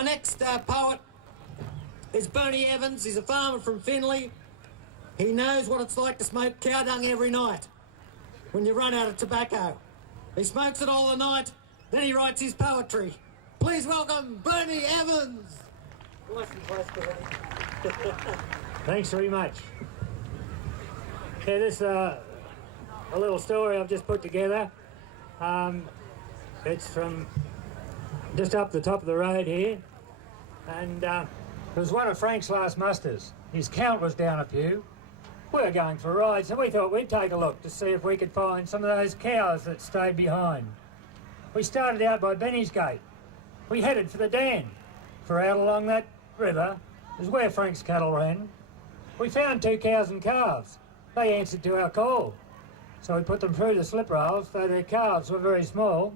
Our next poet is Bernie Evans. He's a farmer from Finley. He knows what it's like to smoke cow dung every night when you run out of tobacco. He smokes it all the night, then he writes his poetry. Please welcome Bernie Evans. Thanks very much. Yeah, this is a little story I've just put together. It's from just up the top of the road here, and it was one of Frank's last musters. His count was down a few. We were going for a ride, so we thought we'd take a look to see if we could find some of those cows that stayed behind. We started out by Benny's Gate. We headed for the Dan, for out along that river is where Frank's cattle ran. We found 2 cows and calves. They answered to our call, so we put them through the slip rails, though their calves were very small.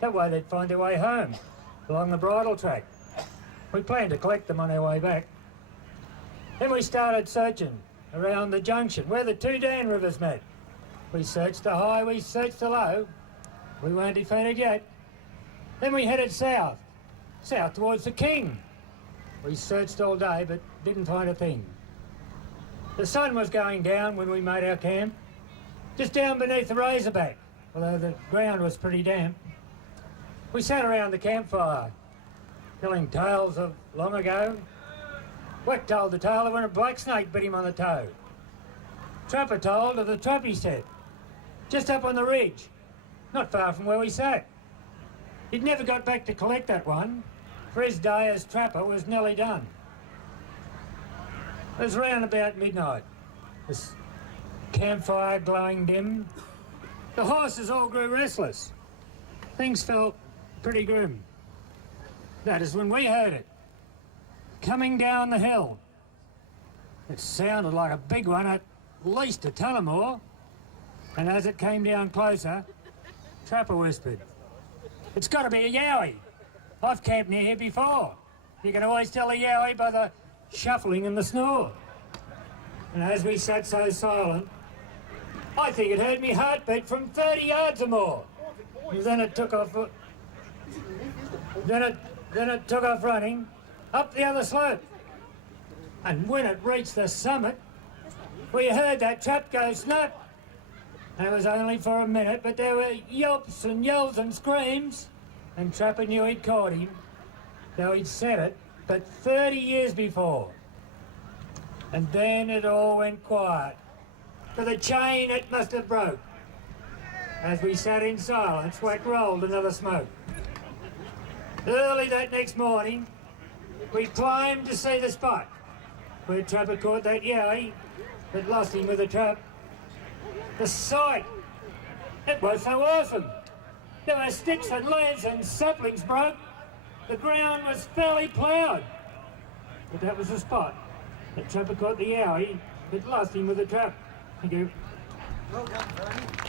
That way they'd find their way home, along the bridle track. We planned to collect them on our way back. Then we started searching around the junction where the 2 Dan rivers met. We searched the high, we searched the low. We weren't defeated yet. Then we headed south towards the King. We searched all day but didn't find a thing. The sun was going down when we made our camp, just down beneath the Razorback, although the ground was pretty damp. We sat around the campfire, telling tales of long ago. Weck told the tale of when a black snake bit him on the toe. Trapper told of the trap he set, just up on the ridge, not far from where we sat. He'd never got back to collect that one, for his day as trapper was nearly done. It was round about midnight, this campfire glowing dim. The horses all grew restless. Things felt pretty grim. That is when we heard it, coming down the hill. It sounded like a big one, at least a ton or more. And as it came down closer, Trapper whispered, "It's got to be a yowie. I've camped near here before. You can always tell a yowie by the shuffling and the snore." And as we sat so silent, I think it heard me heartbeat from 30 yards or more. And then it took off. Then it took off running up the other slope. And when it reached the summit, we heard that trap go snap. And it was only for a minute, but there were yelps and yells and screams. And Trapper knew he'd caught him, though he'd said it but 30 years before. And then it all went quiet, for the chain it must have broke. As we sat in silence, Wack rolled another smoke. Early that next morning, we climbed to see the spot where Trapper caught that yowie that lost him with the trap. The sight, it was so awesome. There were sticks and leaves and saplings broke. The ground was fairly ploughed. But that was the spot that Trapper caught the yowie that lost him with the trap. Thank you. Well done, Bernie.